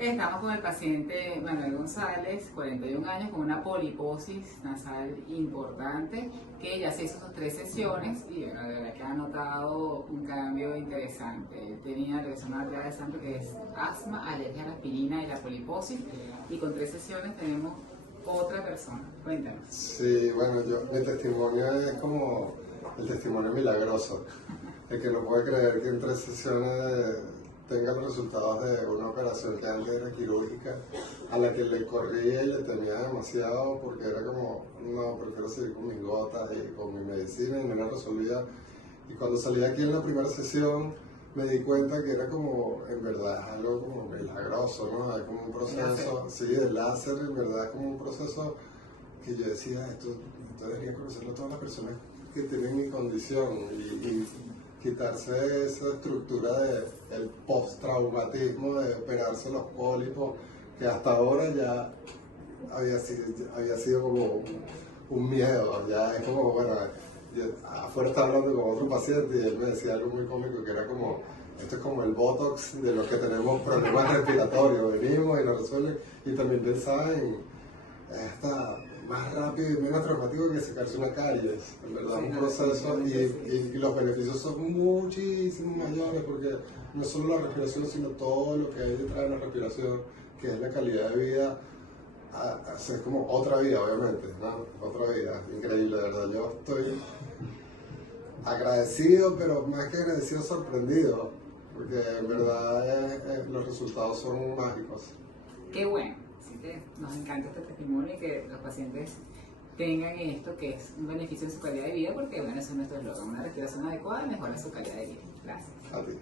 Estamos con el paciente Manuel González, 41 años, con una poliposis nasal importante, que ya se hizo sus 3 sesiones y bueno, de verdad que ha notado un cambio interesante. Él tenía lo que se llama arteria de Santo, que es asma, alergia a la aspirina y la poliposis, y con 3 sesiones tenemos otra persona. Cuéntanos. Sí, bueno, mi testimonio es como el testimonio milagroso. El que no puede creer que en 3 sesiones tenga los resultados de una operación que antes era quirúrgica, a la que le corría y le temía demasiado porque era como, no, prefiero seguir con mis gotas y con mi medicina y no la resolvía. Y cuando salí aquí en la primera sesión me di cuenta que era como, en verdad, es algo como milagroso, ¿no? Hay como un proceso, sí, del láser, en verdad es como un proceso que yo decía, esto debería conocerlo todas las personas que tienen mi condición y quitarse esa estructura del post-traumatismo de operarse los pólipos, que hasta ahora ya había sido como un miedo, ya es como, bueno, afuera estaba hablando con otro paciente y él me decía algo muy cómico que era como, esto es como el botox de los que tenemos problemas respiratorios, venimos y nos resuelven, y también pensaba en esta más rápido y menos traumático que sacarse una caries, en verdad, un proceso y los beneficios son muchísimo mayores porque no solo la respiración sino todo lo que hay detrás de la respiración, que es la calidad de vida, es como otra vida obviamente, ¿no? Otra vida, increíble, de verdad, yo estoy agradecido, pero más que agradecido, sorprendido, porque en verdad los resultados son mágicos. Qué bueno, así que nos encanta este testimonio y que los pacientes tengan esto, que es un beneficio en su calidad de vida, porque bueno, eso es nuestro eslogan, una respiración adecuada mejora su calidad de vida. Gracias. A ti.